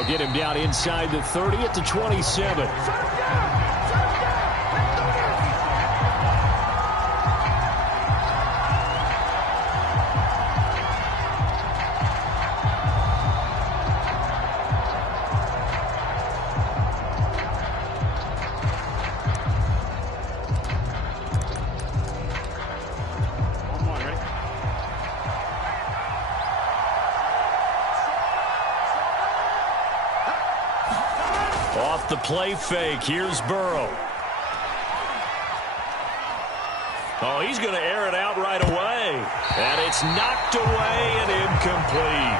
They'll get him down inside the 30 at the 27. Off the play fake. Here's Burrow. Oh, he's going to air it out right away. And it's knocked away and incomplete.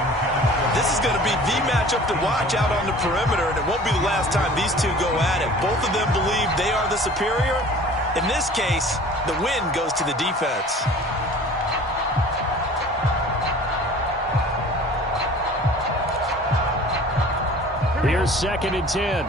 This is going to be the matchup to watch out on the perimeter, and it won't be the last time these two go at it. Both of them believe they are the superior. In this case, the win goes to the defense. Here's 2nd and 10.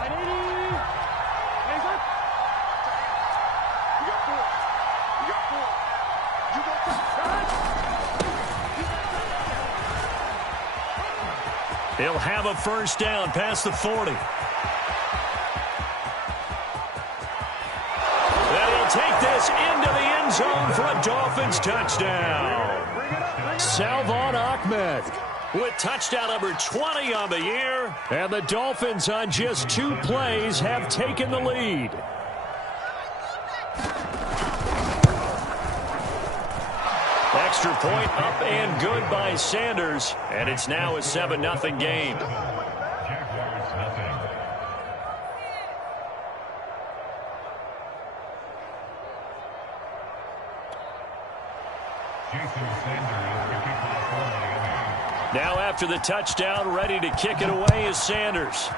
He'll have a first down past the 40. And he'll take this into the end zone for a Dolphins touchdown. Salvon Ahmed with touchdown number 20 on the year. And the Dolphins on just 2 plays have taken the lead. Extra point up and good by Sanders. And it's now a 7-0 game. Now after the touchdown, ready to kick it away is Sanders.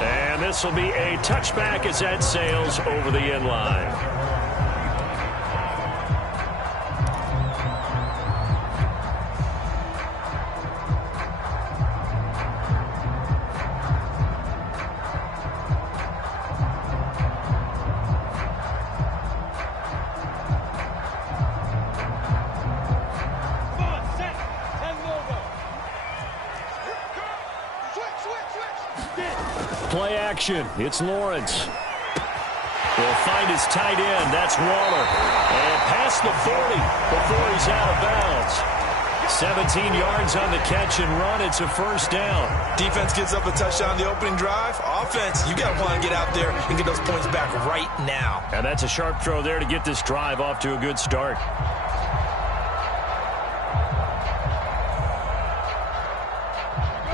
And this will be a touchback as that sails over the end line. Play action. It's Lawrence. He'll find his tight end. That's Waller. And past the 40 before he's out of bounds. 17 yards on the catch and run. It's a first down. Defense gives up a touchdown on the opening drive. Offense, you got to want to get out there and get those points back right now. And that's a sharp throw there to get this drive off to a good start.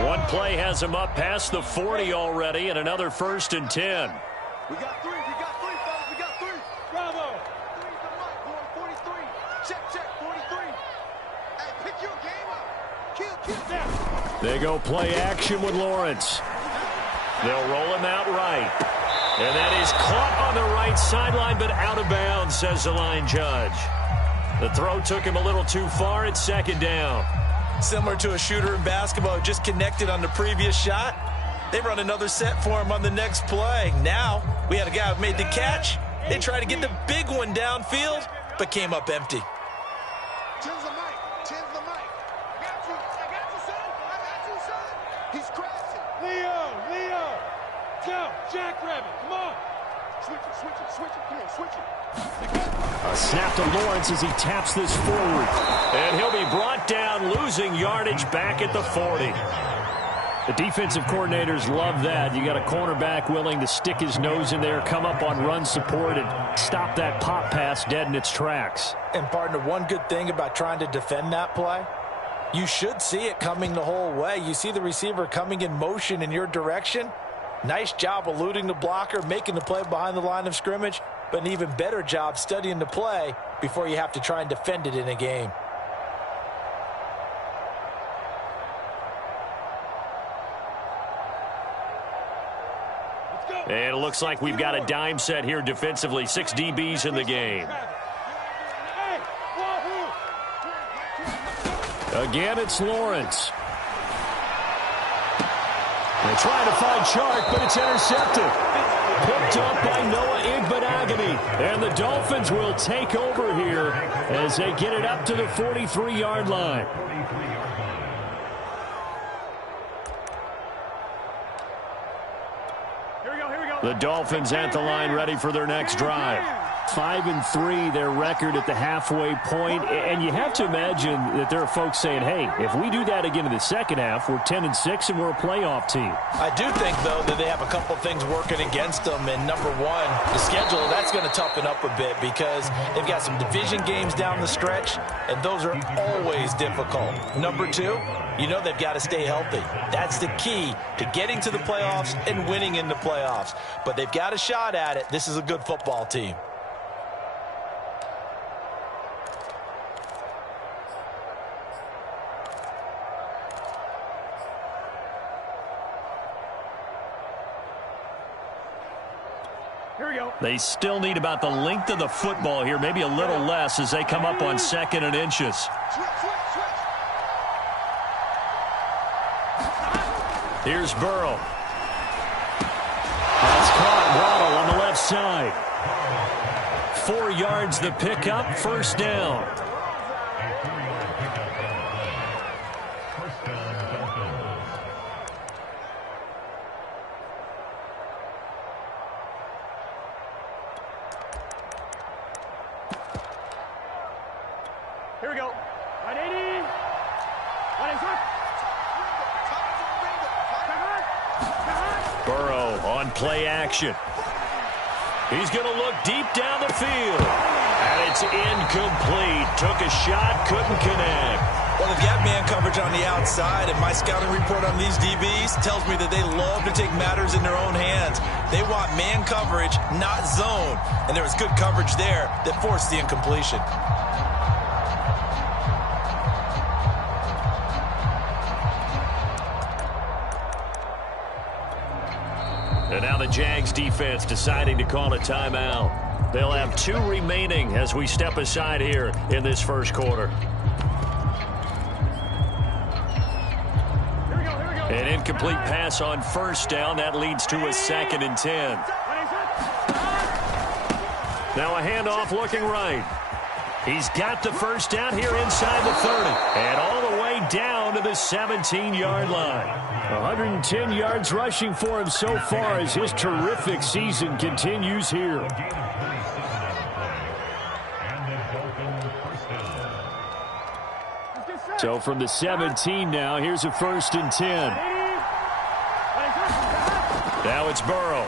One play has him up past the 40 already, and another 1st and 10. We got 3, fellas, we got 3. Bravo. 43. Check, 43. Hey, pick your game up. Kill that. They go play action with Lawrence. They'll roll him out right. And that is caught on the right sideline, but out of bounds, says the line judge. The throw took him a little too far. It's 2nd down. Similar to a shooter in basketball, just connected on the previous shot. They run another set for him on the next play. Now, we had a guy who made the catch. They tried to get the big one downfield, but came up empty. Change the mic. I got you, son. He's crashing. Leo. Go, Jackrabbit, come on. Switch it. Come on, switch it. A snap to Lawrence as he taps this forward. And he'll be brought down, losing yardage back at the 40. The defensive coordinators love that. You got a cornerback willing to stick his nose in there, come up on run support, and stop that pop pass dead in its tracks. And, partner, one good thing about trying to defend that play, you should see it coming the whole way. You see the receiver coming in motion in your direction. Nice job eluding the blocker, making the play behind the line of scrimmage, but an even better job studying the play before you have to try and defend it in a game. And it looks like we've got a dime set here defensively. 6 DBs in the game. Again, it's Lawrence. They're trying to find Chark, but it's intercepted. Picked up by Noah Igbenogany. And the Dolphins will take over here as they get it up to the 43-yard line. The Dolphins at the line ready for their next drive. 5-3, their record at the halfway point. And you have to imagine that there are folks saying, hey, if we do that again in the second half, we're 10-6 and we're a playoff team. I do think, though, that they have a couple things working against them. And number one, the schedule, that's going to toughen up a bit because they've got some division games down the stretch, and those are always difficult. Number two, you know they've got to stay healthy. That's the key to getting to the playoffs and winning in the playoffs. But they've got a shot at it. This is a good football team. They still need about the length of the football here, maybe a little less as they come up on 2nd and inches. Here's Burrow. That's caught. Waddle on the left side. 4 yards the pickup, 1st down. Here we go. 180. 180. Burrow on play action. He's going to look deep down the field. And it's incomplete. Took a shot, couldn't connect. Well, they've got man coverage on the outside, and my scouting report on these DBs tells me that they love to take matters in their own hands. They want man coverage, not zone. And there was good coverage there that forced the incompletion. And now the Jags defense deciding to call a timeout. They'll have 2 remaining as we step aside here in this first quarter. An incomplete pass on 1st down. That leads to a 2nd and 10. Now a handoff looking right. He's got the 1st down here inside the 30. And all the way down to the 17-yard line. 110 yards rushing for him so far as his terrific season continues here. So from the 17 now, here's a 1st and 10. Now it's Burrow.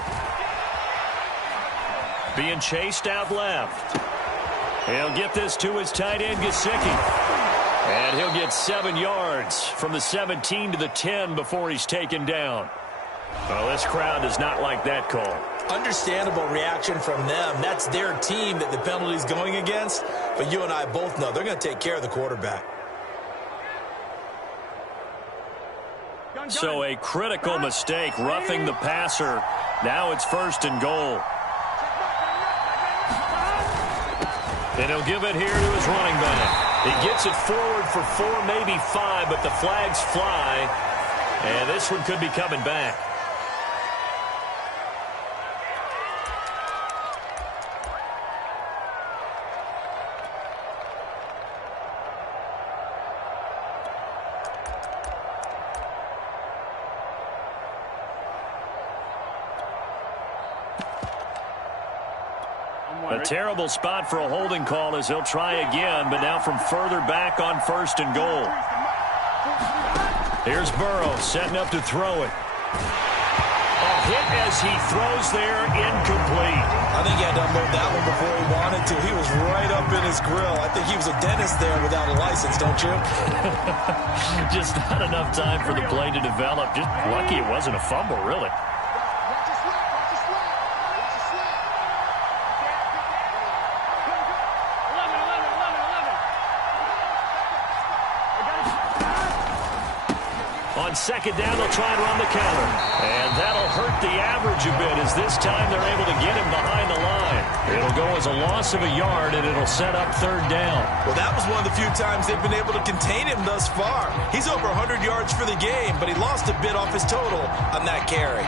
Being chased out left. He'll get this to his tight end, Gesicki. And he'll get 7 yards from the 17 to the 10 before he's taken down. Well, this crowd does not like that call. Understandable reaction from them. That's their team that the penalty's going against. But you and I both know they're going to take care of the quarterback. So a critical mistake, roughing the passer. Now it's 1st and goal. And he'll give it here to his running back. He gets it forward for 4, maybe 5, but the flags fly. And this one could be coming back. A terrible spot for a holding call as he'll try again, but now from further back on 1st and goal. Here's Burrow setting up to throw it. A hit as he throws there, incomplete. I think he had to unload that one before he wanted to. He was right up in his grill. I think he was a dentist there without a license, don't you? Just not enough time for the play to develop. Just lucky it wasn't a fumble, really. On 2nd down, they'll try and run the counter. And that'll hurt the average a bit as this time they're able to get him behind the line. It'll go as a loss of a yard, and it'll set up 3rd down. Well, that was one of the few times they've been able to contain him thus far. He's over 100 yards for the game, but he lost a bit off his total on that carry.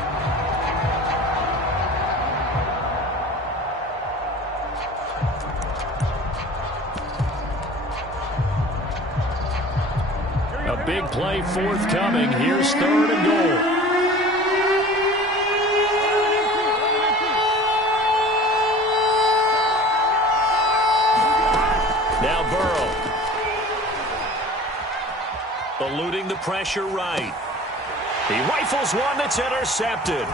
A big play forthcoming. Here's 3rd and goal. Eluding the pressure right. He rifles one that's intercepted.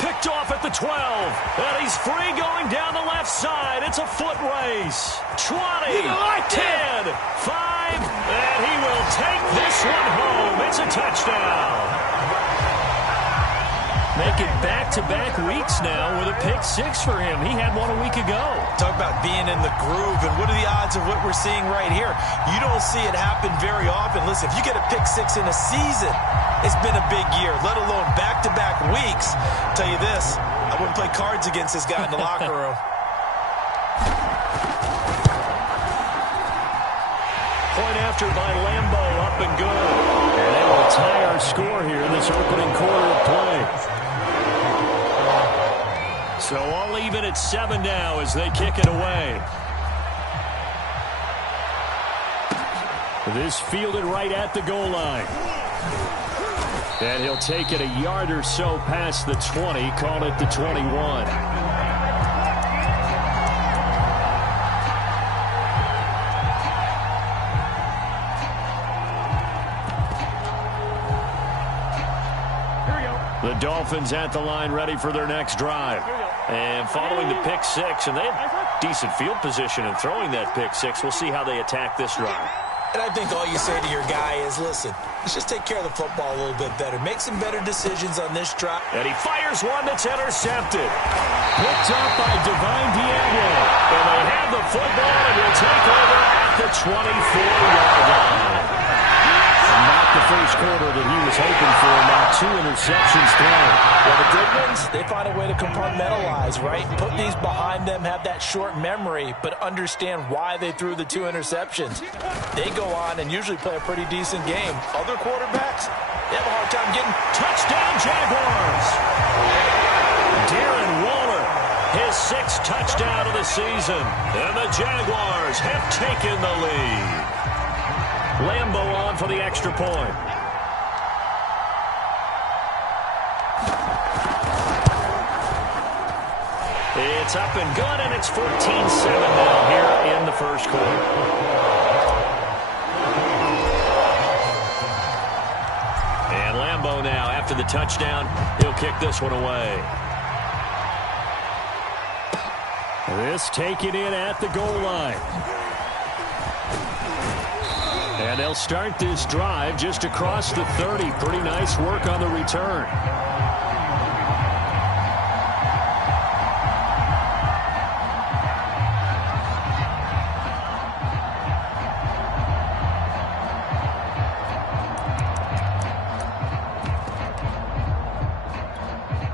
Picked off at the 12. And he's free going down the left side. It's a foot race. 20, 10, 5, and he will take this one home. It's a touchdown. Make it back-to-back weeks now with a pick six for him. He had one a week ago. Talk about being in the groove, and what are the odds of what we're seeing right here? You don't see it happen very often. Listen, if you get a pick six in a season, it's been a big year, let alone back-to-back weeks. I'll tell you this, I wouldn't play cards against this guy in the locker room. Point after by Lambo, up and good. And they will tie our score here in this opening quarter of play. So all even at 7 now as they kick it away. This fielded right at the goal line. And he'll take it a yard or so past the 20, call it the 21. The Dolphins at the line ready for their next drive. And following the pick six, and they have decent field position in throwing that pick six. We'll see how they attack this drive. And I think all you say to your guy is, listen, let's just take care of the football a little bit better. Make some better decisions on this drive. And he fires one that's intercepted. Picked up by Divine Diablo. And they have the football and will take over at the 24-yard line. And not the first quarter that he was hoping for. Now 2 interceptions thrown. Well, the good ones, they find a way to compartmentalize, right? Put these behind them, have that short memory, but understand why they threw the 2 interceptions. They go on and usually play a pretty decent game. Other quarterbacks, they have a hard time getting touchdown Jaguars. Darren Waller, his 6th touchdown of the season. And the Jaguars have taken the lead. Lambo on for the extra point. It's up and good, and it's 14-7 now here in the first quarter. And Lambo now, after the touchdown, he'll kick this one away. This taken in at the goal line. And they'll start this drive just across the 30. Pretty nice work on the return.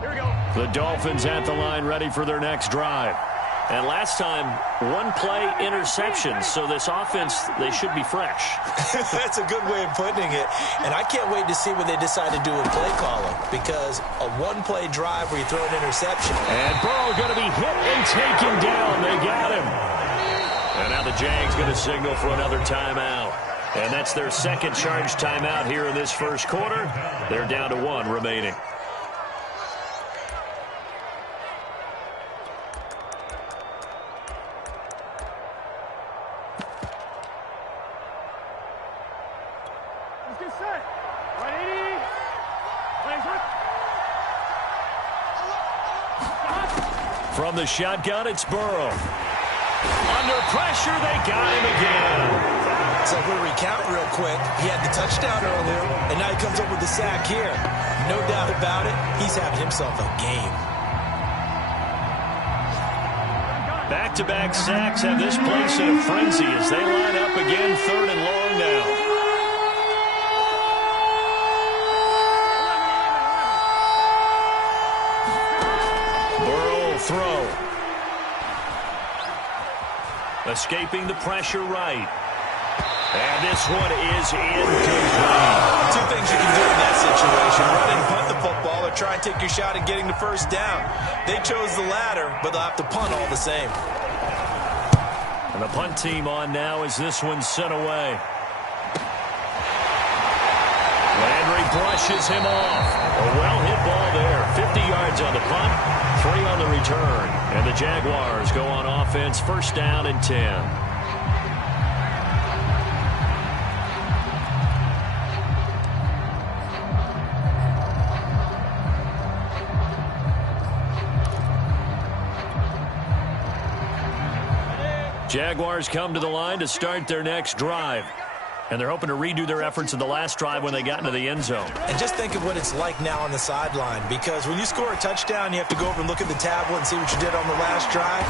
Here we go. The Dolphins at the line ready for their next drive. And last time, 1-play interception. So this offense, they should be fresh. That's a good way of putting it. And I can't wait to see what they decide to do with play calling. Because a 1-play drive where you throw an interception. And Burrow going to be hit and taken down. They got him. And now the Jags going to signal for another timeout. And that's their second charge timeout here in this first quarter. They're down to 1 remaining. From the shotgun, it's Burrow. Under pressure, they got him again. So if we recount real quick, he had the touchdown earlier, and now he comes up with the sack here. No doubt about it, he's having himself a game. Back-to-back sacks have this place in a frenzy as they line up again, 3rd and long now. Throw. Escaping the pressure right. And this one is incomplete. 2 things you can do in that situation. Run and punt the football or try and take your shot at getting the first down. They chose the latter, but they'll have to punt all the same. And the punt team on now as this one's sent away. Landry brushes him off. A well-hit ball there. 50 yards on the punt, 3 on the return. And the Jaguars go on offense, 1st down and 10. Jaguars come to the line to start their next drive. And they're hoping to redo their efforts in the last drive when they got into the end zone. And just think of what it's like now on the sideline, because when you score a touchdown, you have to go over and look at the tablet and see what you did on the last drive.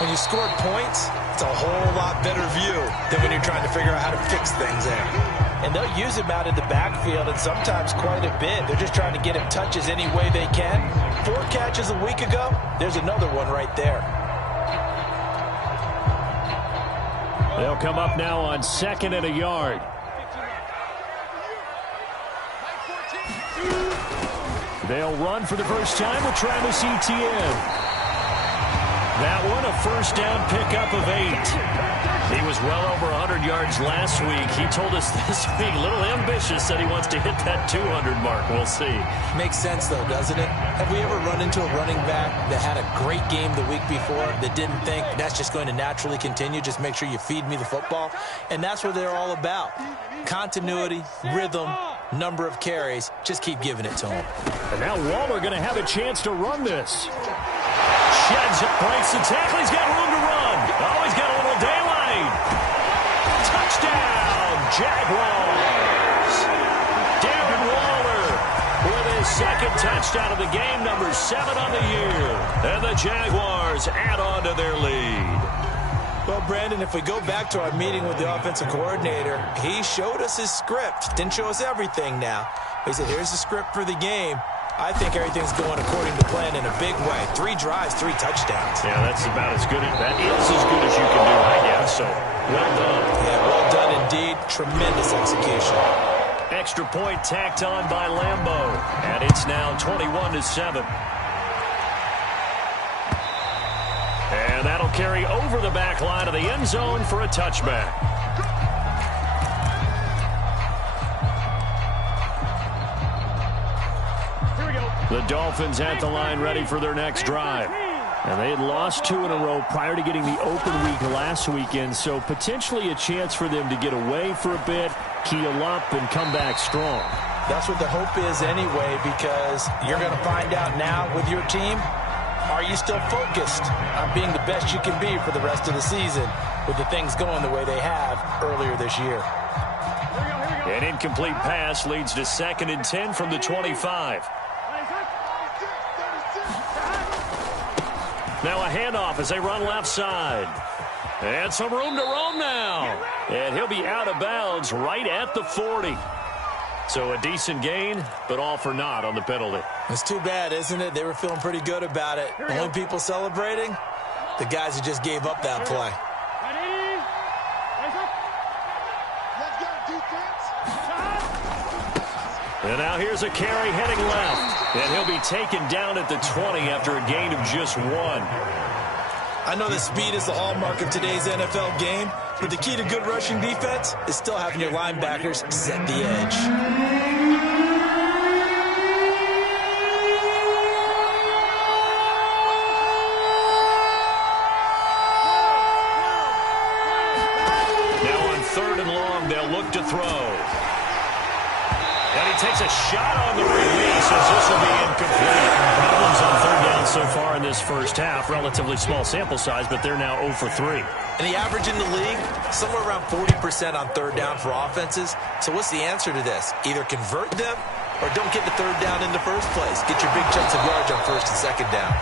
When you scored points, it's a whole lot better view than when you're trying to figure out how to fix things there. And they'll use him out in the backfield, and sometimes quite a bit. They're just trying to get him touches any way they can. 4 catches a week ago, there's another one right there. They'll come up now on 2nd and a yard. They'll run for the first time with Travis Etienne. That one, a first down pickup of 8. He was well over 100 yards last week. He told us this week, a little ambitious, said he wants to hit that 200 mark. We'll see. Makes sense, though, doesn't it? Have we ever run into a running back that had a great game the week before that didn't think that's just going to naturally continue? Just make sure you feed me the football. And that's what they're all about. Continuity, rhythm, number of carries. Just keep giving it to him. And now Waller going to have a chance to run this. Sheds it, breaks the tackle. He's got room to run. Oh, he's got a little daylight. Touchdown, Jaguars. David Waller with his 2nd touchdown of the game, number 7 on the year. And the Jaguars add on to their lead. Well, Brandon, if we go back to our meeting with the offensive coordinator, he showed us his script. Didn't show us everything now. He said, here's the script for the game. I think everything's going according to plan in a big way. 3 drives, 3 touchdowns. Yeah, that's about as good as that is as good as you can do, I guess. So, well done. Yeah, well done indeed. Tremendous execution. Extra point tacked on by Lambeau. And it's now 21-7. And that'll carry over the back line of the end zone for a touchback. The Dolphins at the line ready for their next drive. And they had lost 2 in a row prior to getting the open week last weekend, so potentially a chance for them to get away for a bit, keel up, and come back strong. That's what the hope is anyway, because you're going to find out now with your team, are you still focused on being the best you can be for the rest of the season with the things going the way they have earlier this year? An incomplete pass leads to 2nd and 10 from the 25. Now a handoff as they run left side. And some room to roam now. And he'll be out of bounds right at the 40. So a decent gain, but all for naught on the penalty. It's too bad, isn't it? They were feeling pretty good about it. The only people celebrating, the guys who just gave up that play. And now here's a carry heading left. And he'll be taken down at the 20 after a gain of just 1. I know that speed is the hallmark of today's NFL game, but the key to good rushing defense is still having your linebackers set the edge. Now on 3rd and long, they'll look to throw. And he takes a shot on the release as this will be incomplete. Problems on 3rd down so far in this first half. Relatively small sample size, but they're now 0 for 3. And the average in the league, somewhere around 40% on 3rd down for offenses. So what's the answer to this? Either convert them or don't get the 3rd down in the first place. Get your big chunks of yards on 1st and 2nd down.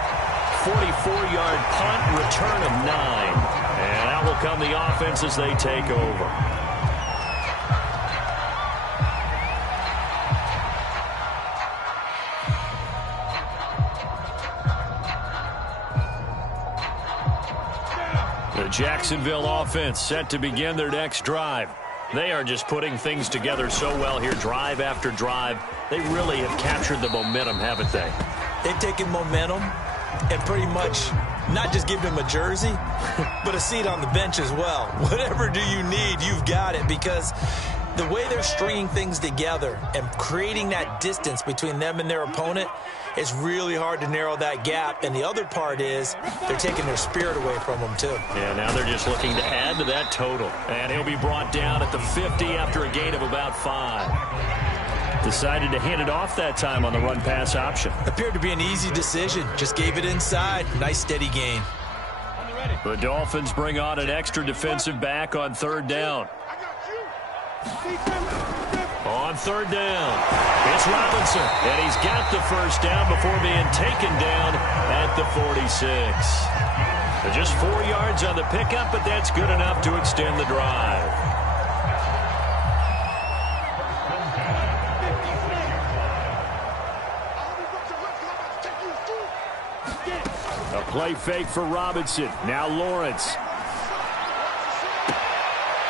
44-yard punt, return of 9. And out will come the offense as they take over. The Jacksonville offense set to begin their next drive. They are just putting things together so well here, drive after drive. They really have captured the momentum, haven't they? They've taken momentum and pretty much not just given them a jersey, but a seat on the bench as well. Whatever do you need, you've got it, because the way they're stringing things together and creating that distance between them and their opponent, it's really hard to narrow that gap. And the other part is they're taking their spirit away from them, too. Yeah, now they're just looking to add to that total. And he'll be brought down at the 50 after a gain of about 5. Decided to hand it off that time on the run-pass option. Appeared to be an easy decision. Just gave it inside. Nice, steady gain. The Dolphins bring on an extra defensive back on third down. On third down, it's Robinson, and he's got the first down before being taken down at the 46. Just 4 yards on the pickup, but that's good enough to extend the drive. A play fake for Robinson. Now Lawrence.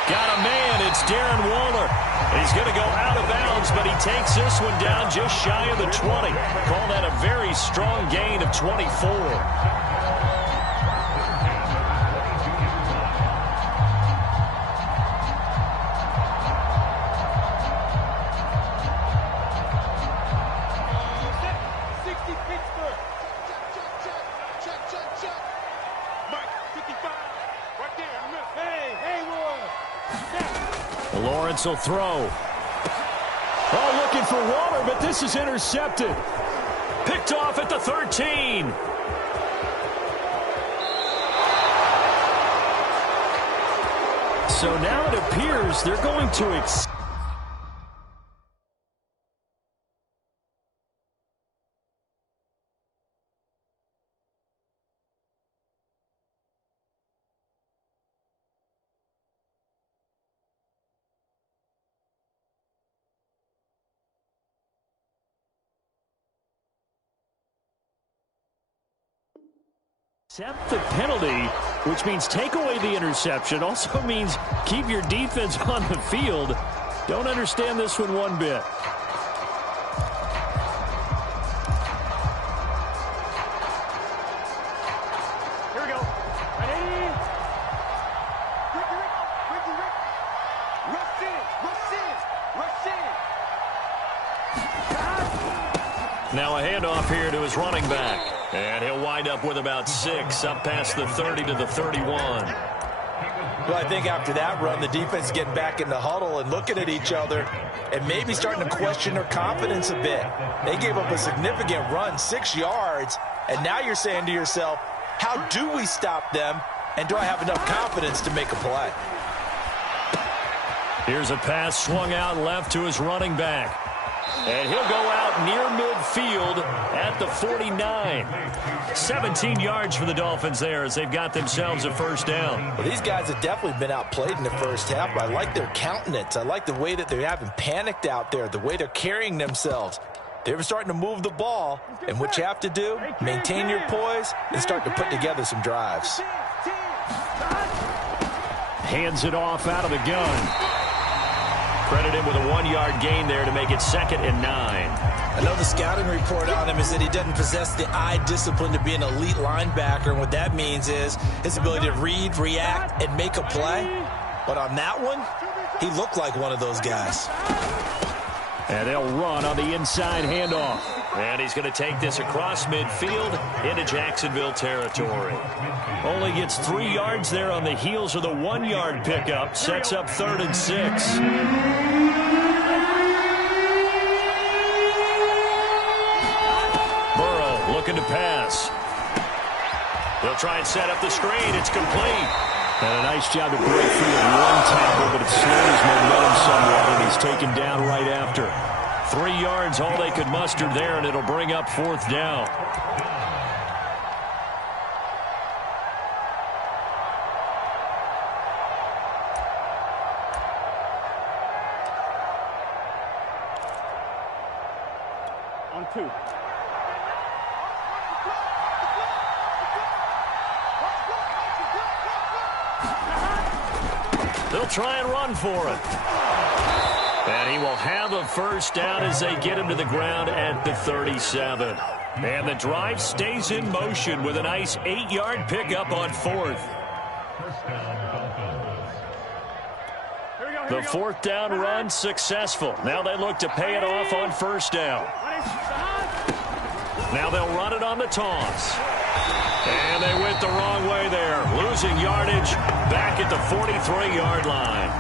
Got a man. It's Darren Waller. He's going to go out of bounds, but he takes this one down just shy of the 20. Call that a very strong gain of 24. Lawrence will throw. Oh, looking for Waller, but this is intercepted. Picked off at the 13. So now it appears they're going to accept the penalty, which means take away the interception. Also means keep your defense on the field. Don't understand this one bit. Here we go. Ready? Rush in. Now a handoff here to his running back. And he'll wind up with about 6, up past the 30 to the 31. Well, I think after that run, the defense is getting back in the huddle and looking at each other and maybe starting to question their confidence a bit. They gave up a significant run, 6 yards, and now you're saying to yourself, how do we stop them, and do I have enough confidence to make a play? Here's a pass swung out left to his running back. And he'll go out near midfield at the 49. 17 yards for the Dolphins there as they've got themselves a first down. Well, these guys have definitely been outplayed in the first half, but I like their countenance. I like the way that they haven't panicked out there, the way they're carrying themselves. They're starting to move the ball, and what you have to do, maintain your poise and start to put together some drives. Hands it off out of the gun. Credit him with a 1-yard gain there to make it 2nd and 9. I know the scouting report on him is that he doesn't possess the eye discipline to be an elite linebacker, and what that means is his ability to read, react, and make a play. But on that one, he looked like one of those guys. And they'll run on the inside handoff. And he's going to take this across midfield into Jacksonville territory. Only gets 3 yards there on the heels of the 1-yard pickup. Sets up 3rd and 6. Burrow looking to pass. They'll try and set up the screen. It's complete. And a nice job to break free of one tackle, but it slowed his momentum somewhat, and he's taken down right after. 3 yards, all they could muster there, and it'll bring up 4th down. On 2. They'll try and run for it. And he will have a first down as they get him to the ground at the 37. And the drive stays in motion with a nice 8-yard pickup on 4th. The 4th down run successful. Now they look to pay it off on 1st down. Now they'll run it on the toss. And they went the wrong way there. Losing yardage back at the 43-yard line.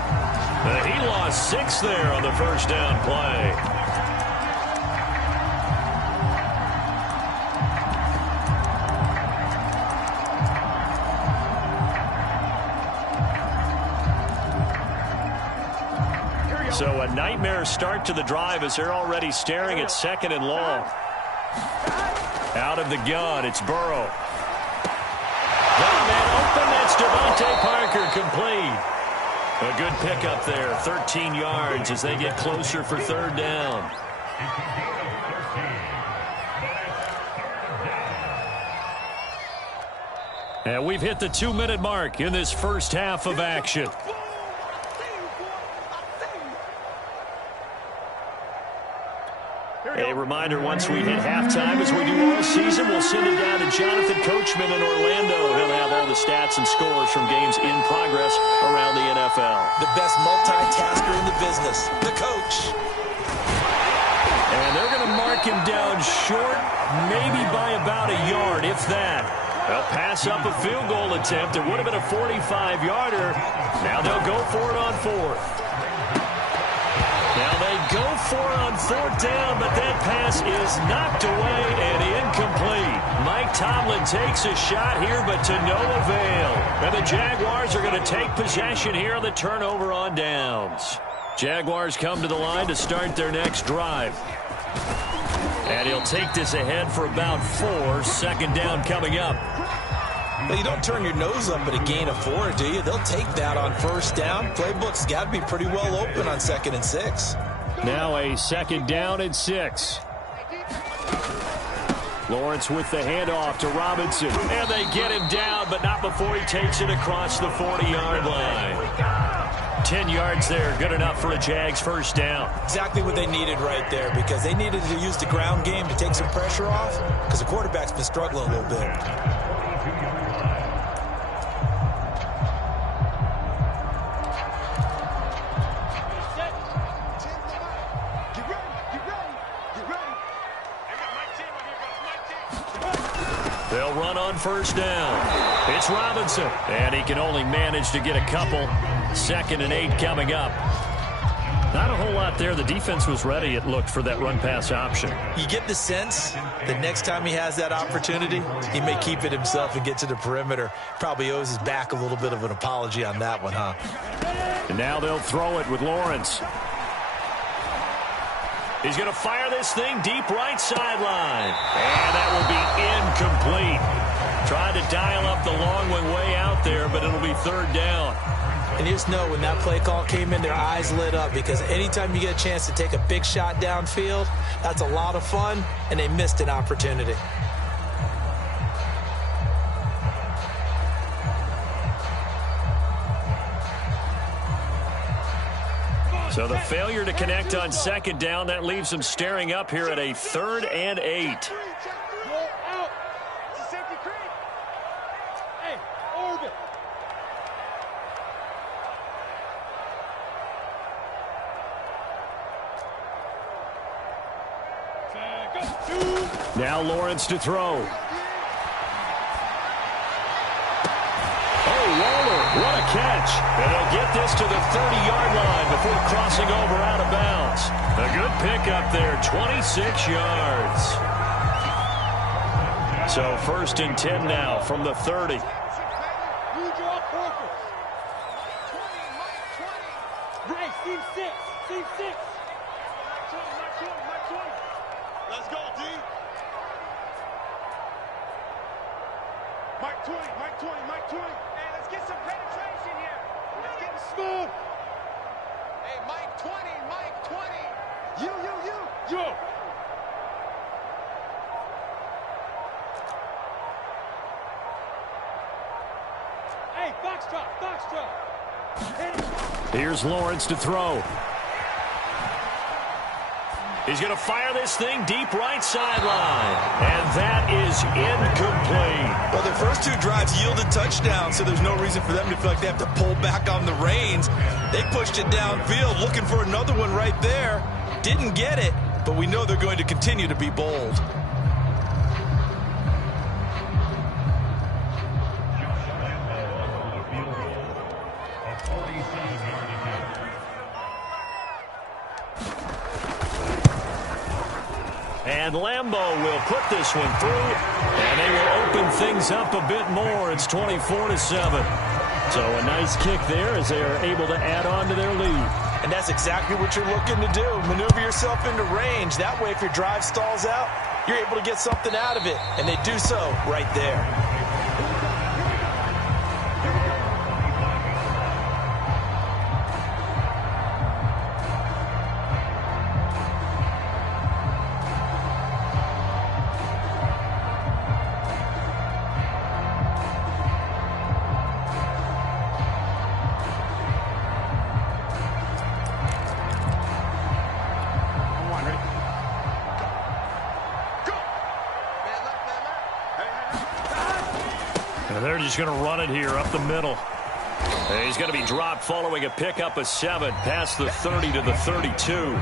He lost 6 there on the first down play. nightmare start to the drive as they're already staring at 2nd and long. Out of the gun, it's Burrow. Got a man open. That's Devontae Parker, complete. A good pickup there, 13 yards as they get closer for 3rd down. And we've hit the 2-minute mark in this first half of action. A reminder, once we hit halftime, as we do all season, we'll send it down to Jonathan Coachman in Orlando. He'll have all the stats and scores from games in progress around the NFL. The best multitasker in the business, the coach. And they're going to mark him down short, maybe by about a yard, if that. They'll pass up a field goal attempt. It would have been a 45-yarder. Now they'll go for it on 4th. Now they go for it on 4th down, but that pass is knocked away and incomplete. Mike Tomlin takes a shot here, but to no avail. And the Jaguars are going to take possession here on the turnover on downs. Jaguars come to the line to start their next drive. And he'll take this ahead for about 4. 2nd down coming up. Well, you don't turn your nose up at a gain of 4, do you? They'll take that on 1st down. Playbook's got to be pretty well open on 2nd and 6. Now a 2nd down and 6. Lawrence with the handoff to Robinson. And they get him down, but not before he takes it across the 40-yard line. 10 yards there, good enough for a Jags 1st down. Exactly what they needed right there, because they needed to use the ground game to take some pressure off, because the quarterback's been struggling a little bit. They'll run on 1st down. It's Robinson, and he can only manage to get a couple. 2nd and 8 coming up. Not a whole lot there. The defense was ready, it looked, for that run-pass option. You get the sense that next time he has that opportunity, he may keep it himself and get to the perimeter. Probably owes his back a little bit of an apology on that one, huh? And now they'll throw it with Lawrence. He's going to fire this thing deep right sideline. And that will be incomplete. Tried to dial up the long one way out there, but it'll be 3rd down. And you just know when that play call came in, their eyes lit up, because anytime you get a chance to take a big shot downfield, that's a lot of fun, and they missed an opportunity. So the failure to connect on 2nd down, that leaves them staring up here at a 3rd and 8. Now Lawrence to throw. Oh, Waller, what a catch. And he'll get this to the 30-yard line before crossing over out of bounds. A good pickup there, 26 yards. So 1st and 10 now from the 30. Right, team 6, team 6. Let's go, D. Mike 20, Mike 20, Mike 20. Hey, let's get some penetration here. Let's get smooth. Hey, Mike 20, Mike 20. You. Yo. Hey, Foxtrot. Here's Lawrence to throw. He's going to fire this thing deep right sideline. And that is incomplete. Well, their first 2 drives yielded touchdowns, so there's no reason for them to feel like they have to pull back on the reins. They pushed it downfield, looking for another one right there. Didn't get it, but we know they're going to continue to be bold. And Lambeau will put this one through, and they will open things up a bit more. It's 24-7. So a nice kick there as they are able to add on to their lead. And that's exactly what you're looking to do. Maneuver yourself into range. That way, if your drive stalls out, you're able to get something out of it. And they do so right there. And they're just going to run it here up the middle. And he's going to be dropped following a pickup of 7 past the 30 to the 32.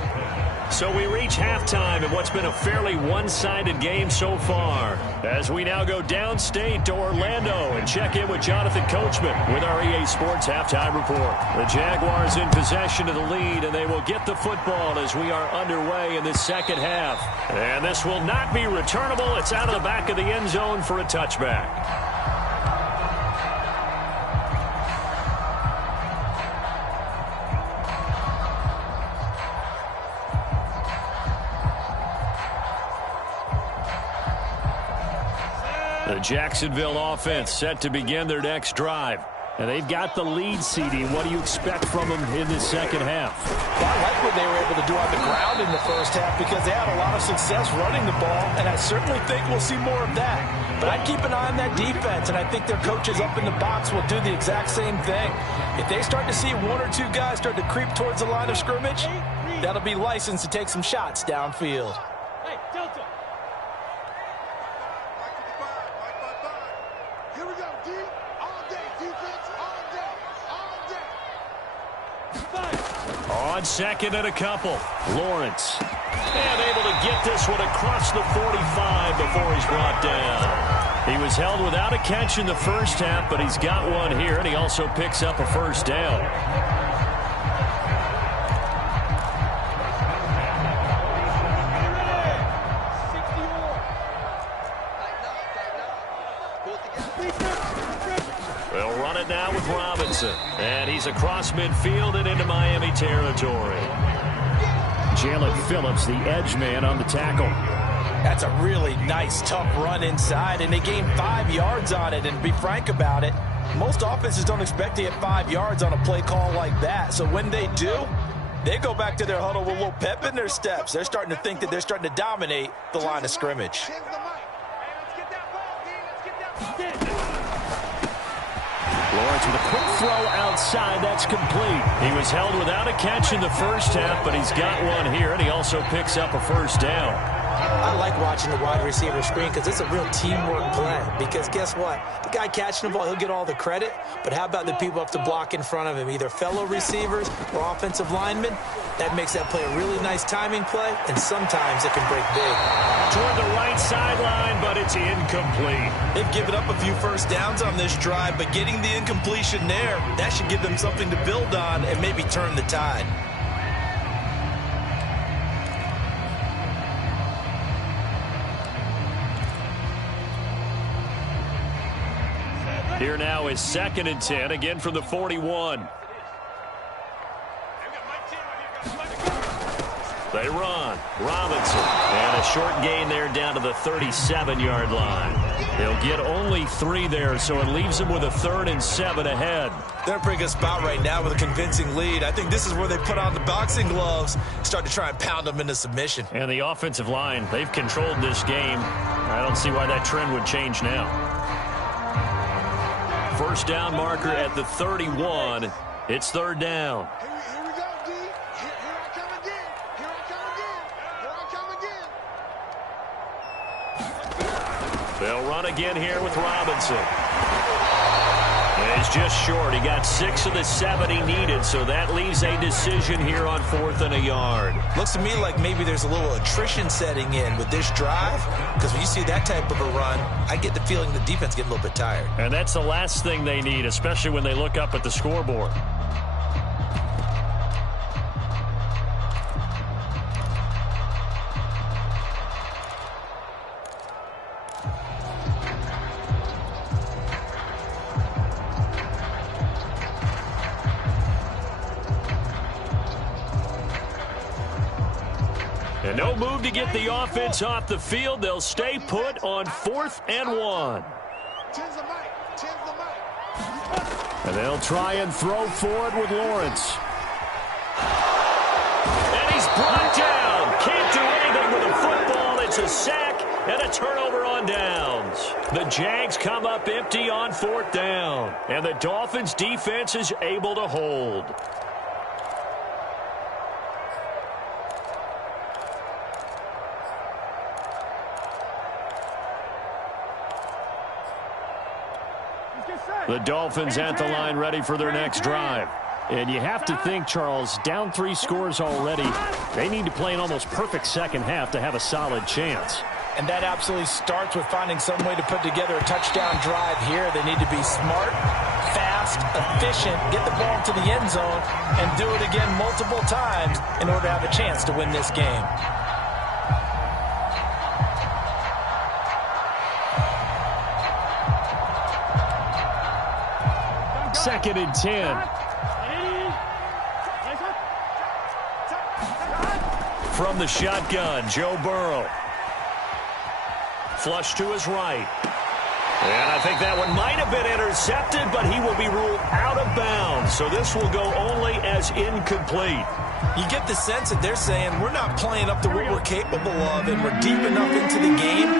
So we reach halftime in what's been a fairly one-sided game so far. As we now go downstate to Orlando and check in with Jonathan Coachman with our EA Sports Halftime Report. The Jaguars in possession of the lead, and they will get the football as we are underway in this second half. And this will not be returnable. It's out of the back of the end zone for a touchback. The Jacksonville offense set to begin their next drive. And they've got the lead seeding. What do you expect from them in this second half? Well, I like what they were able to do on the ground in the first half because they had a lot of success running the ball, and I certainly think we'll see more of that. But I'd keep an eye on that defense, and I think their coaches up in the box will do the exact same thing. If they start to see 1 or 2 guys start to creep towards the line of scrimmage, that'll be licensed to take some shots downfield. Hey, Delta. Here we go, D. All day, defense, all day, all day. On second and a couple, Lawrence. And able to get this one across the 45 before he's brought down. He was held without a catch in the first half, but he's got one here, and he also picks up a first down. They'll run it now with Robinson. And he's across midfield and into Miami territory. Jalen Phillips, the edge man on the tackle. That's a really nice, tough run inside, and they gained 5 yards on it. And to be frank about it, most offenses don't expect to get 5 yards on a play call like that. So when they do, they go back to their huddle with a little pep in their steps. They're starting to think that they're starting to dominate the line of scrimmage. Lawrence with a quick throw outside. That's complete. He was held without a catch in the first half, but he's got one here, and he also picks up a first down. I like watching the wide receiver screen because it's a real teamwork play. Because guess what? The guy catching the ball, he'll get all the credit. But how about the people up to block in front of him, either fellow receivers or offensive linemen? That makes that play a really nice timing play, and sometimes it can break big. Toward the right sideline, but it's incomplete. They've given up a few first downs on this drive, but getting the incompletion there, that should give them something to build on and maybe turn the tide. Here now is 2nd and 10, again from the 41. They run. Robinson. And a short gain there down to the 37-yard line. They'll get only 3 there, so it leaves them with a 3rd and 7 ahead. They're in a pretty good spot right now with a convincing lead. I think this is where they put on the boxing gloves, start to try and pound them into submission. And the offensive line, they've controlled this game. I don't see why that trend would change now. First down marker at the 31. It's 3rd down. Here we go, D. Here I come again. Here I come again. Here I come again. They'll run again here with Robinson. And he's just short. He got 6 of the 7 he needed, so that leaves a decision here on 4th and a yard. Looks to me like maybe there's a little attrition setting in with this drive, because when you see that type of a run, I get the feeling the defense getting a little bit tired. And that's the last thing they need, especially when they look up at the scoreboard. And no move to get the offense off the field. They'll stay put on 4th and 1. And they'll try and throw forward with Lawrence. And he's brought down. Can't do anything with a football. It's a sack and a turnover on downs. The Jags come up empty on 4th down. And the Dolphins' defense is able to hold. The Dolphins at the line ready for their next drive. And you have to think, Charles, down 3 scores already. They need to play an almost perfect second half to have a solid chance. And that absolutely starts with finding some way to put together a touchdown drive here. They need to be smart, fast, efficient, get the ball to the end zone, and do it again multiple times in order to have a chance to win this game. Second and 10. From the shotgun, Joe Burrow. Flush to his right. And I think that one might have been intercepted, but he will be ruled out of bounds. So this will go only as incomplete. You get the sense that they're saying we're not playing up to what we're capable of, and we're deep enough into the game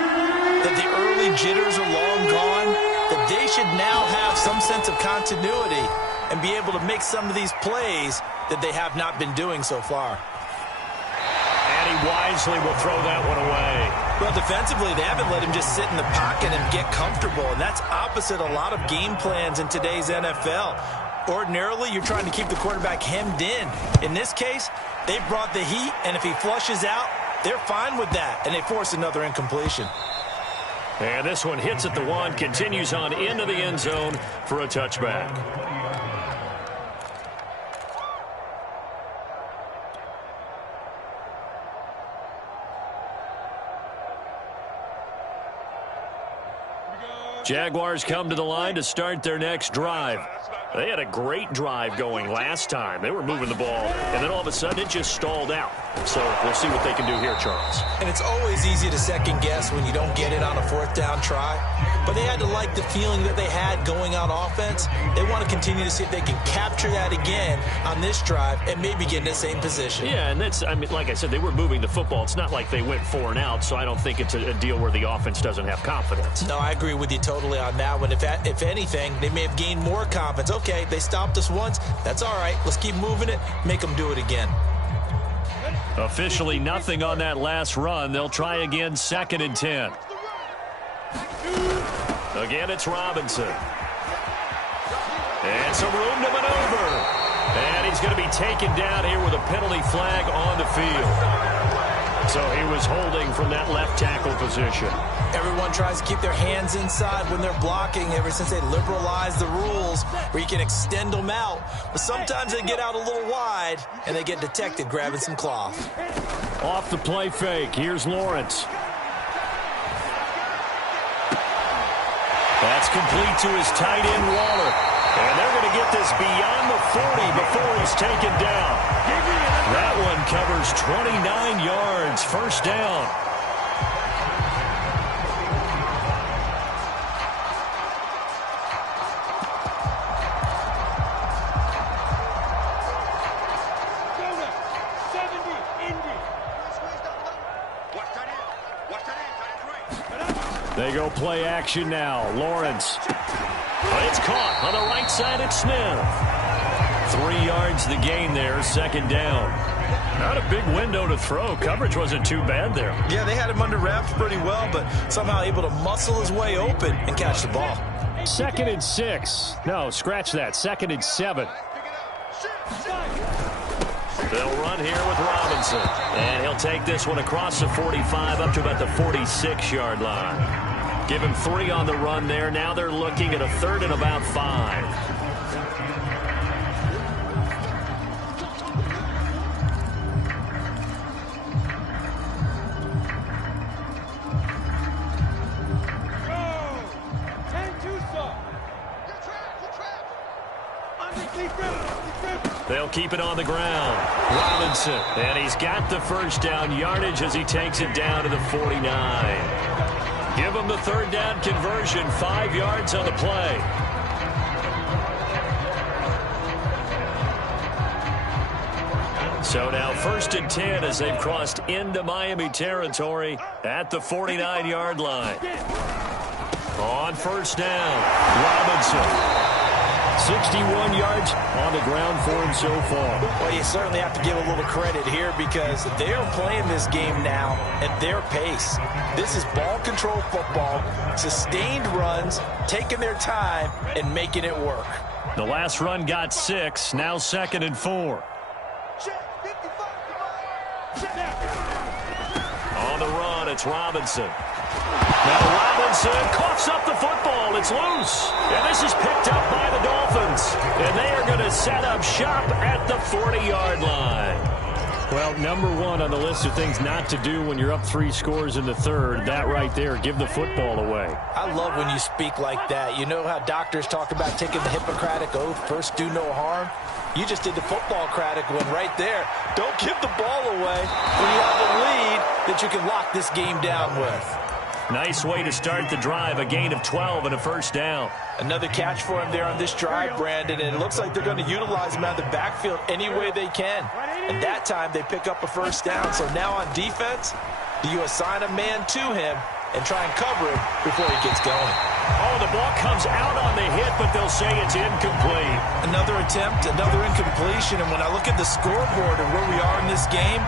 that the early jitters are long gone, that they should now have some sense of continuity and be able to make some of these plays that they have not been doing so far. And he wisely will throw that one away. Well, defensively, they haven't let him just sit in the pocket and get comfortable, and that's opposite a lot of game plans in today's NFL. Ordinarily, you're trying to keep the quarterback hemmed in. In this case, they brought the heat, and if he flushes out, they're fine with that, and they force another incompletion. And this one hits at the 1, continues on into the end zone for a touchback. Jaguars come to the line to start their next drive. They had a great drive going last time. They were moving the ball, and then all of a sudden it just stalled out. So we'll see what they can do here, Charles. And it's always easy to second guess when you don't get it on a 4th down try. But they had to like the feeling that they had going on offense. They want to continue to see if they can capture that again on this drive and maybe get in the same position. Yeah, and that's, I mean, like I said, they were moving the football. It's not like they went 4 and out, so I don't think it's a deal where the offense doesn't have confidence. No, I agree with you totally on that one. If anything, they may have gained more confidence. Okay, they stopped us once. That's all right. Let's keep moving it. Make them do it again. Officially nothing on that last run. They'll try again, 2nd and 10. Again, it's Robinson. And some room to maneuver. And he's going to be taken down here with a penalty flag on the field. So he was holding from that left tackle position. Everyone tries to keep their hands inside when they're blocking ever since they liberalized the rules where you can extend them out. But sometimes they get out a little wide and they get detected grabbing some cloth. Off the play fake. Here's Lawrence. That's complete to his tight end, Waller. And they're going to get this beyond the 40 before he's taken down. That one covers 29 yards. First down. They go play action now. Lawrence. But it's caught on the right side at Smith. 3 yards the gain there, 2nd down. Not a big window to throw. Coverage wasn't too bad there. Yeah, they had him under wraps pretty well, but somehow able to muscle his way open and catch the ball. 2nd and 6. No, scratch that. 2nd and 7. They'll run here with Robinson. And he'll take this one across the 45 up to about the 46-yard line. Give him 3 on the run there. Now they're looking at a 3rd and about 5. They'll keep it on the ground. Robinson, and he's got the first down yardage as he takes it down to the 49. Give him the third down conversion, 5 yards on the play. So now 1st and 10 as they've crossed into Miami territory at the 49-yard line. On first down, Robinson. 61 yards on the ground for him so far. Well, you certainly have to give a little credit here because they are playing this game now at their pace. This is ball control football, sustained runs, taking their time and making it work. The last run got 6, now 2nd and 4. On the run, it's Robinson. Now Robinson coughs up the football. It's loose. And this is picked up by the Dolphins. And they are going to set up shop at the 40-yard line. Well, number one on the list of things not to do when you're up 3 scores in the third, that right there, give the football away. I love when you speak like that. You know how doctors talk about taking the Hippocratic Oath, first do no harm? You just did the football-cratic one right there. Don't give the ball away when you have a lead that you can lock this game down with. Nice way to start the drive, a gain of 12 and a first down. Another catch for him there on this drive, Brandon, and it looks like they're going to utilize him out of the backfield any way they can. And that time they pick up a first down. So now on defense, do you assign a man to him and try and cover him before he gets going? Oh, the ball comes out on the hit, but they'll say it's incomplete. Another attempt, another incompletion, and when I look at the scoreboard and where we are in this game,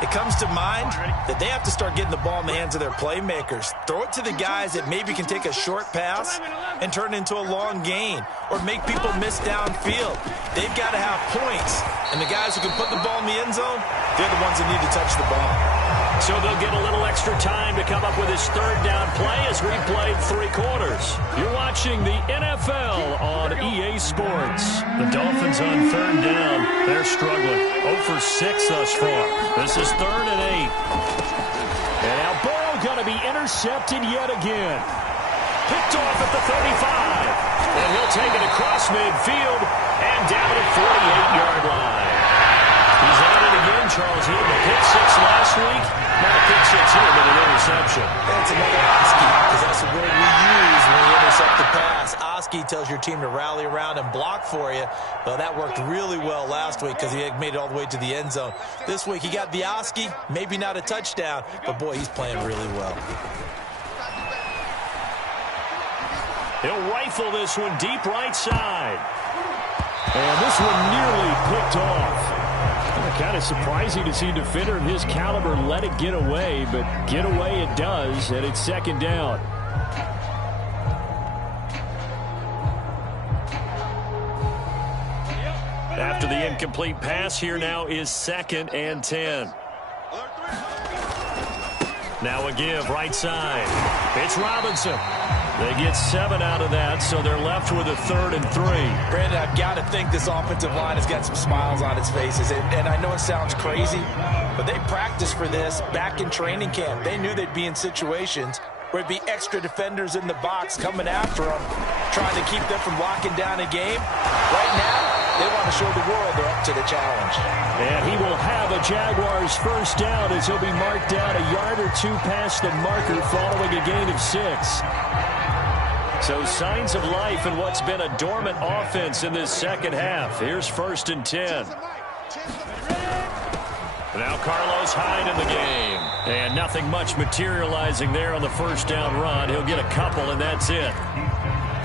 it comes to mind that they have to start getting the ball in the hands of their playmakers. Throw it to the guys that maybe can take a short pass and turn it into a long gain or make people miss downfield. They've got to have points, and the guys who can put the ball in the end zone, they're the ones that need to touch the ball. So they'll get a little extra time to come up with his third down play as we played 3 quarters. You're watching the NFL on EA Sports. The Dolphins on third down. They're struggling. 0 for 6 thus far. This is 3rd and 8. And now Burrow going to be intercepted yet again. Picked off at the 35. And he'll take it across midfield and down at 48-yard line. He's at it again, Charles. He had a pick 6 last week. Not a pick 6 here, but an interception. That's another Oski, because that's the word we use when you intercept the pass. Oski tells your team to rally around and block for you. Well, that worked really well last week because he had made it all the way to the end zone. This week, he got the Oski, maybe not a touchdown, but boy, he's playing really well. He'll rifle this one deep right side. And this one nearly picked off. Kind of surprising to see a defender of his caliber let it get away, but get away it does, and it's 2nd down. After the incomplete pass, here now is 2nd and 10. Now a give, right side. It's Robinson. They get 7 out of that, so they're left with a 3rd and 3. Brandon, I've got to think this offensive line has got some smiles on its faces. And I know it sounds crazy, but they practiced for this back in training camp. They knew they'd be in situations where it'd be extra defenders in the box coming after them, trying to keep them from locking down a game. Right now, they want to show the world they're up to the challenge. And he will have a Jaguars first down as he'll be marked down a yard or 2 past the marker following a gain of 6. So signs of life in what's been a dormant offense in this second half. Here's 1st and 10. Now Carlos Hyde in the game. And nothing much materializing there on the first down run. He'll get a couple, and that's it.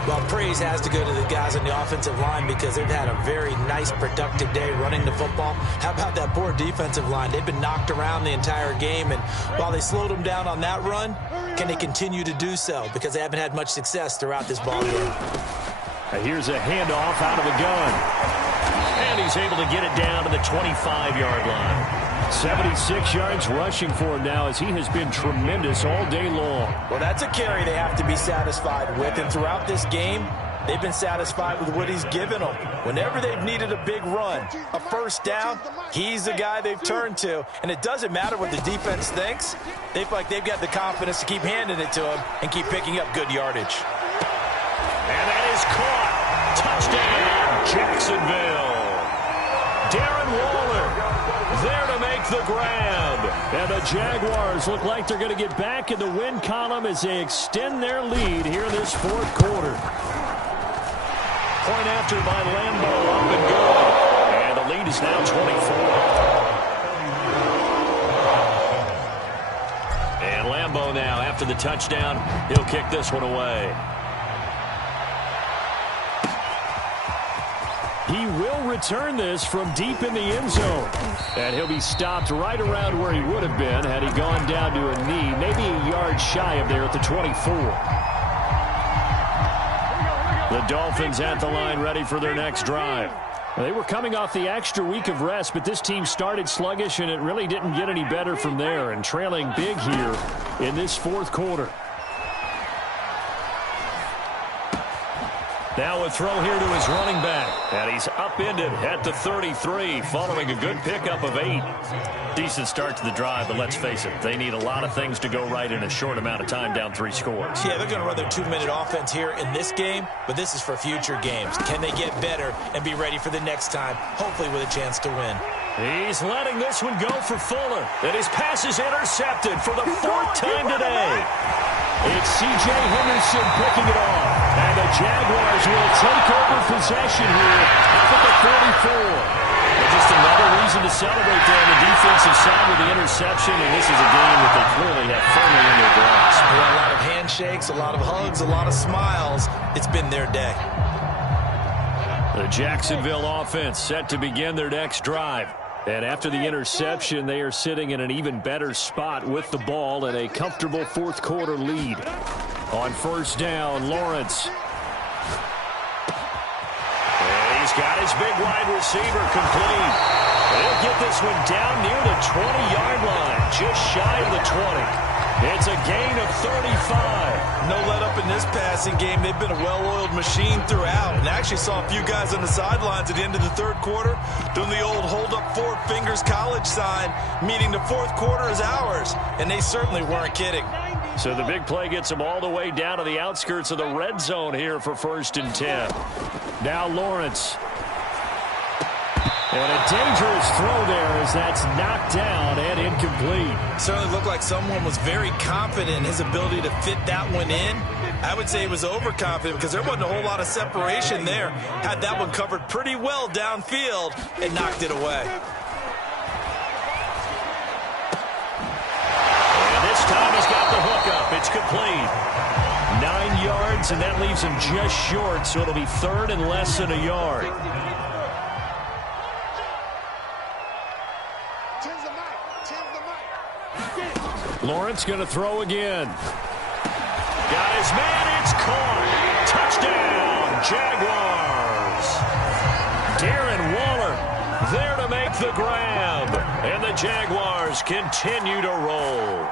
Well, praise has to go to the guys on the offensive line because they've had a very nice, productive day running the football. How about that poor defensive line? They've been knocked around the entire game, and while they slowed them down on that run, can they continue to do so? Because they haven't had much success throughout this ball game. Here's a handoff out of the gun. And he's able to get it down to the 25-yard line. 76 yards rushing for him now as he has been tremendous all day long. Well, that's a carry they have to be satisfied with. And throughout this game, they've been satisfied with what he's given them. Whenever they've needed a big run, a first down, he's the guy they've turned to. And it doesn't matter what the defense thinks. They feel like they've got the confidence to keep handing it to him and keep picking up good yardage. And that is caught. Touchdown, Jacksonville. Darren Waller there to make the grab. And the Jaguars look like they're going to get back in the win column as they extend their lead here in this fourth quarter. Point after by Lambeau, up and good. And the lead is now 24. And Lambeau now, after the touchdown, he'll kick this one away. He will return this from deep in the end zone. And he'll be stopped right around where he would have been had he gone down to a knee, maybe a yard shy of there at the 24. The Dolphins at the line ready for their next drive. They were coming off the extra week of rest, but this team started sluggish, and it really didn't get any better from there, and trailing big here in this fourth quarter. Now a throw here to his running back. And he's upended at the 33 following a good pickup of 8. Decent start to the drive, but let's face it, they need a lot of things to go right in a short amount of time down 3 scores. Yeah, they're going to run their 2-minute offense here in this game, but this is for future games. Can they get better and be ready for the next time, hopefully with a chance to win? He's letting this one go for Fuller. And his pass is intercepted for the 4th time today. It's C.J. Henderson picking it off. And the Jaguars will take over possession here up at the 44. And just another reason to celebrate there on the defensive side with the interception. And this is a game that they clearly have firmly in their grasp. A lot of handshakes, a lot of hugs, a lot of smiles. It's been their day. The Jacksonville offense set to begin their next drive. And after the interception, they are sitting in an even better spot with the ball and a comfortable fourth quarter lead. On first down, Lawrence. And he's got his big wide receiver complete. He'll get this one down near the 20-yard line, just shy of the 20. It's a gain of 35. No let up in this passing game. They've been a well-oiled machine throughout. And I actually saw a few guys on the sidelines at the end of the third quarter doing the old hold up 4 fingers college sign, meaning the fourth quarter is ours. And they certainly weren't kidding. So the big play gets them all the way down to the outskirts of the red zone here for 1st and 10. Now Lawrence. And a dangerous throw there as that's knocked down and incomplete. Certainly looked like someone was very confident in his ability to fit that one in. I would say he was overconfident because there wasn't a whole lot of separation there. Had that one covered pretty well downfield and knocked it away. And this time he's got the hook up. It's complete. 9 yards, and that leaves him just short, so it'll be 3rd and less than a yard. Lawrence going to throw again. Got his man. It's caught. Touchdown, Jaguars. Darren Waller there to make the grab. And the Jaguars continue to roll.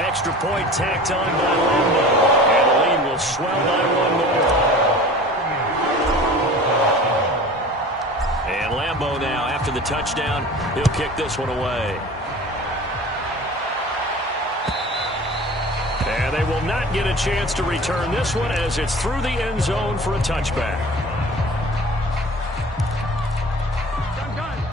Extra point tacked on by Lambeau. And the lead will swell by 1 more. And Lambeau now, after the touchdown, he'll kick this one away. And they will not get a chance to return this one as it's through the end zone for a touchback.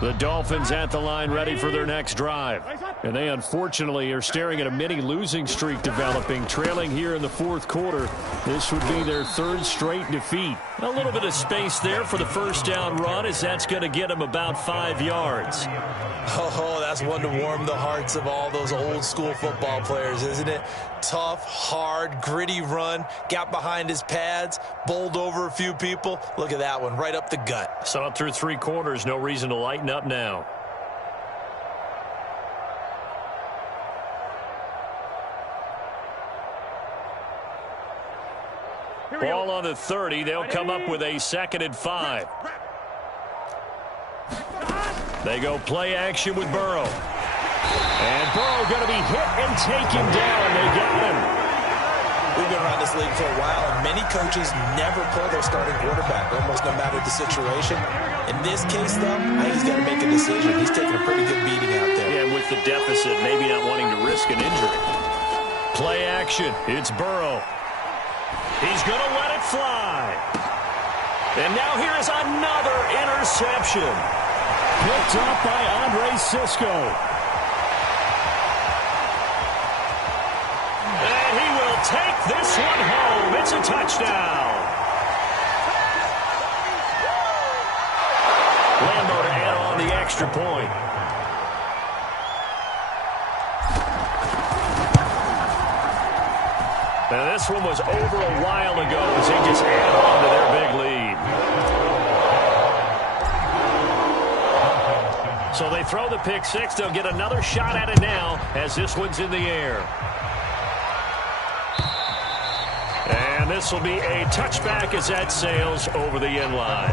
The Dolphins at the line ready for their next drive. And they unfortunately are staring at a mini losing streak developing, trailing here in the fourth quarter. This would be their 3rd straight defeat. A little bit of space there for the first down run as that's going to get them about 5 yards. Oh, that's one to warm the hearts of all those old school football players, isn't it? Tough, hard, gritty run, got behind his pads, bowled over a few people. Look at that one, right up the gut. So up through 3 quarters, no reason to lighten up now. Ball on the 30. They'll come up with a 2nd and 5. They go play action with Burrow. And Burrow going to be hit and taken down. They got him. We've been around this league for a while, and many coaches never pull their starting quarterback, almost no matter the situation. In this case, though, I think he's got to make a decision. He's taking a pretty good beating out there. Yeah, with the deficit, maybe not wanting to risk an injury. Play action. It's Burrow. He's going to let it fly. And now here is another interception. Picked up by Andre Sisco. And he will take this one home. It's a touchdown. Lambo to add on the extra point. And this one was over a while ago as they just add on to their big lead. So they throw the pick six. They'll get another shot at it now as this one's in the air. And this will be a touchback as that sails over the end line.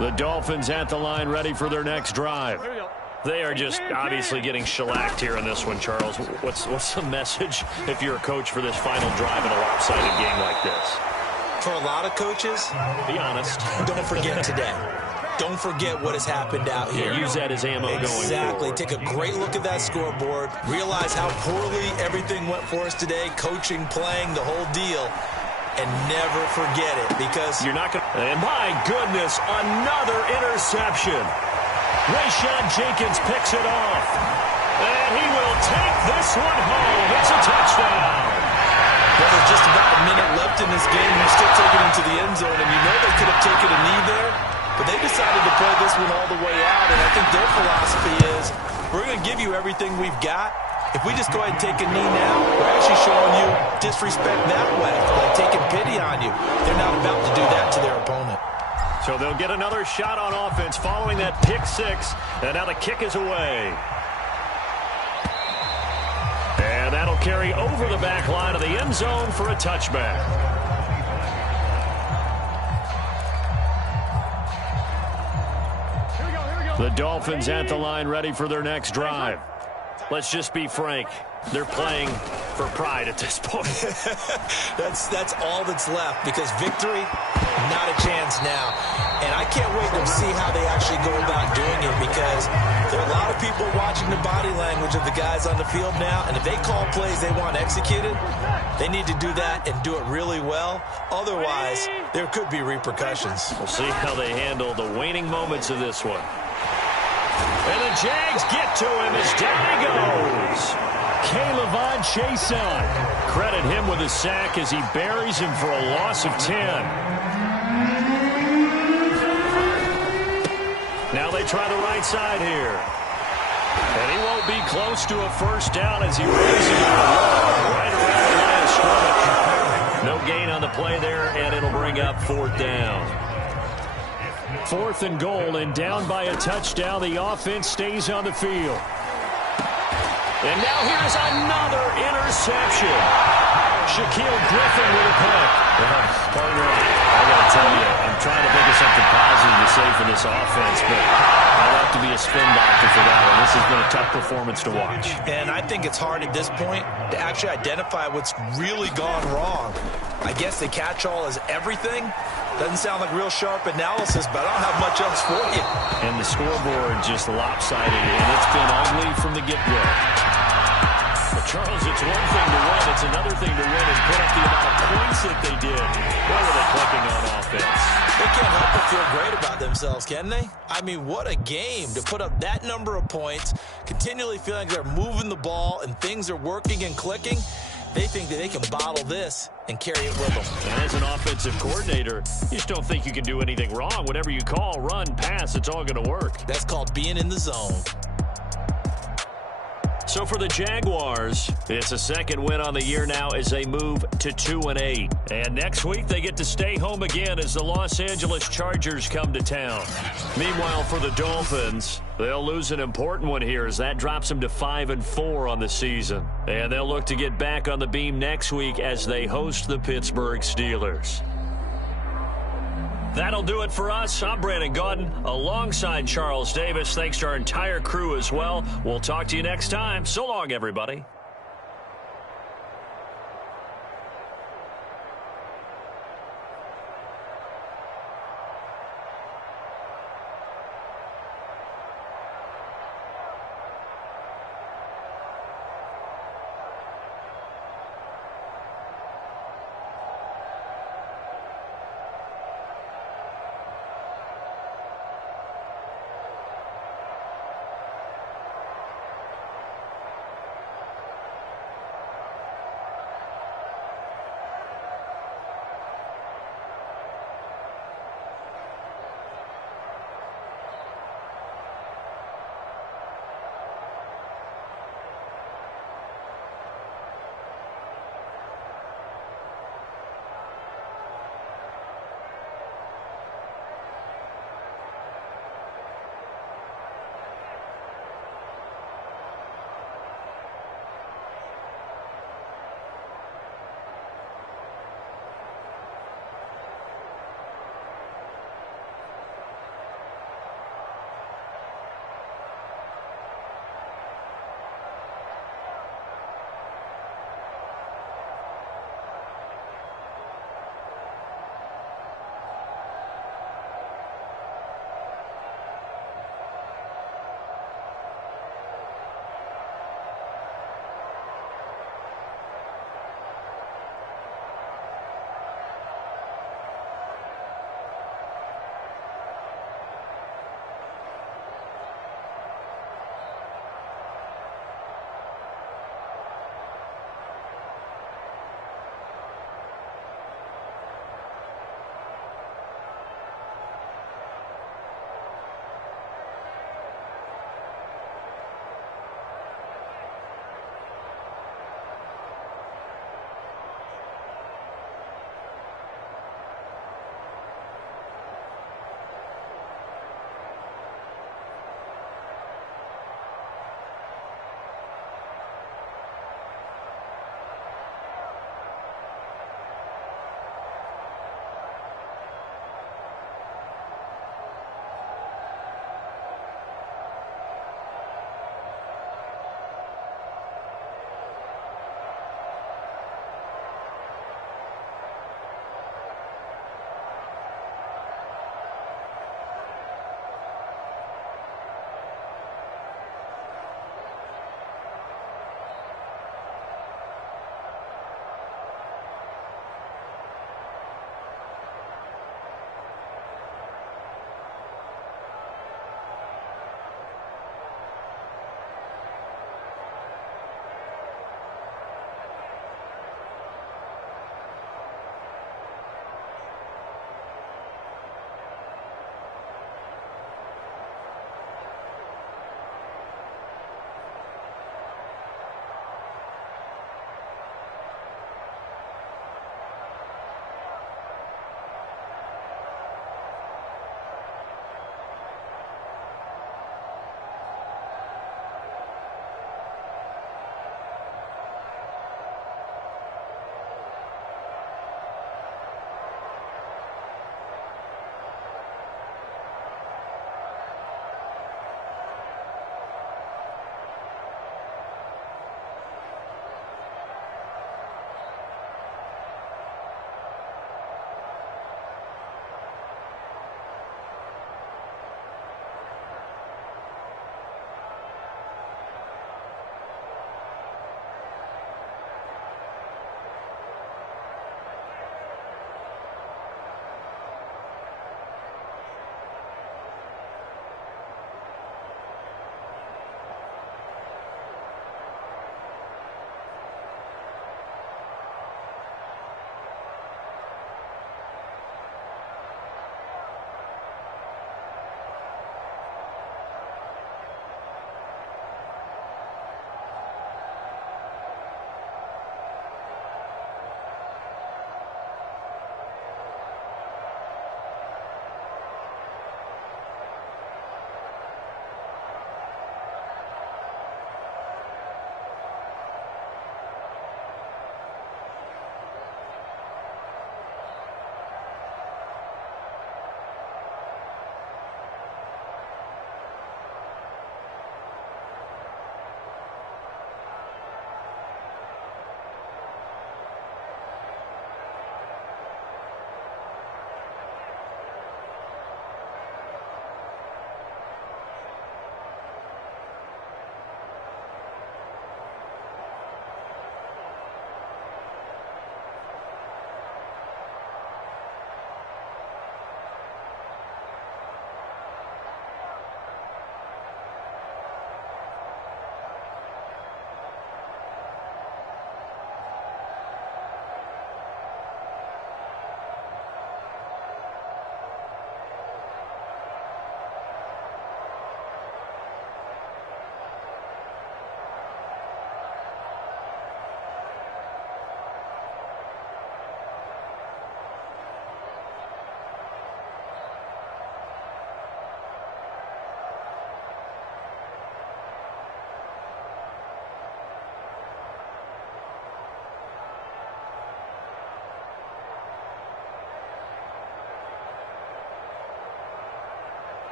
The Dolphins at the line ready for their next drive. They are just obviously getting shellacked here in this one, Charles. What's the message if you're a coach for this final drive in a lopsided game like this? For a lot of coaches, be honest. Don't forget today. Don't forget what has happened out here. Yeah, use that as ammo going forward. Exactly. Take a great look at that scoreboard. Realize how poorly everything went for us today. Coaching, playing, the whole deal. And never forget it because you're not going to. And my goodness, another interception. Rayshon Jenkins picks it off. And he will take this one home. It's a touchdown. Well, there's just about a minute left in this game. You still take it into the end zone, and you know they could have taken a knee there, but they decided to play this one all the way out, and I think their philosophy is we're going to give you everything we've got. If we just go ahead and take a knee now, we're actually showing you disrespect that way, like taking pity on you. They're not about to do that to their opponent. So they'll get another shot on offense following that pick six, and now the kick is away. And that'll carry over the back line of the end zone for a touchback. The Dolphins at the line ready for their next drive. Let's just be frank. They're playing for pride at this point. That's all that's left because victory, not a chance now. And I can't wait to see how they actually go about doing it because there are a lot of people watching the body language of the guys on the field now, and if they call plays they want executed, they need to do that and do it really well. Otherwise, there could be repercussions. We'll see how they handle the waning moments of this one. And the Jags get to him as down he goes. K'Lavon Chaisson. Credit him with a sack as he buries him for a loss of 10. Now they try the right side here. And he won't be close to a first down as he runs it right around the line of scrimmage. No gain on the play there, and it'll bring up fourth down. 4th and goal, and down by a touchdown. The offense stays on the field. And now here's another interception. Shaquille Griffin with a pick. Partner, I got to tell you, I'm trying to think of something positive to say for this offense, but I'll have to be a spin doctor for that one. This has been a tough performance to watch. And I think it's hard at this point to actually identify what's really gone wrong. I guess the catch-all is everything. Doesn't sound like real sharp analysis, but I don't have much else for you. And the scoreboard just lopsided, and it's been ugly from the get-go. But Charles, it's one thing to win. It's another thing to win and put up the amount of points that they did. Why were they clicking on offense? They can't help but feel great about themselves, can they? I mean, what a game to put up that number of points, continually feeling like they're moving the ball and things are working and clicking. They think that they can bottle this and carry it with them. And as an offensive coordinator, you just don't think you can do anything wrong. Whatever you call, run, pass, it's all going to work. That's called being in the zone. So for the Jaguars, it's a second win on the year now as they move to 2-8. And next week, they get to stay home again as the Los Angeles Chargers come to town. Meanwhile, for the Dolphins, they'll lose an important one here as that drops them to 5-4 on the season. And they'll look to get back on the beam next week as they host the Pittsburgh Steelers. That'll do it for us. I'm Brandon Gaudin alongside Charles Davis. Thanks to our entire crew as well. We'll talk to you next time. So long, everybody.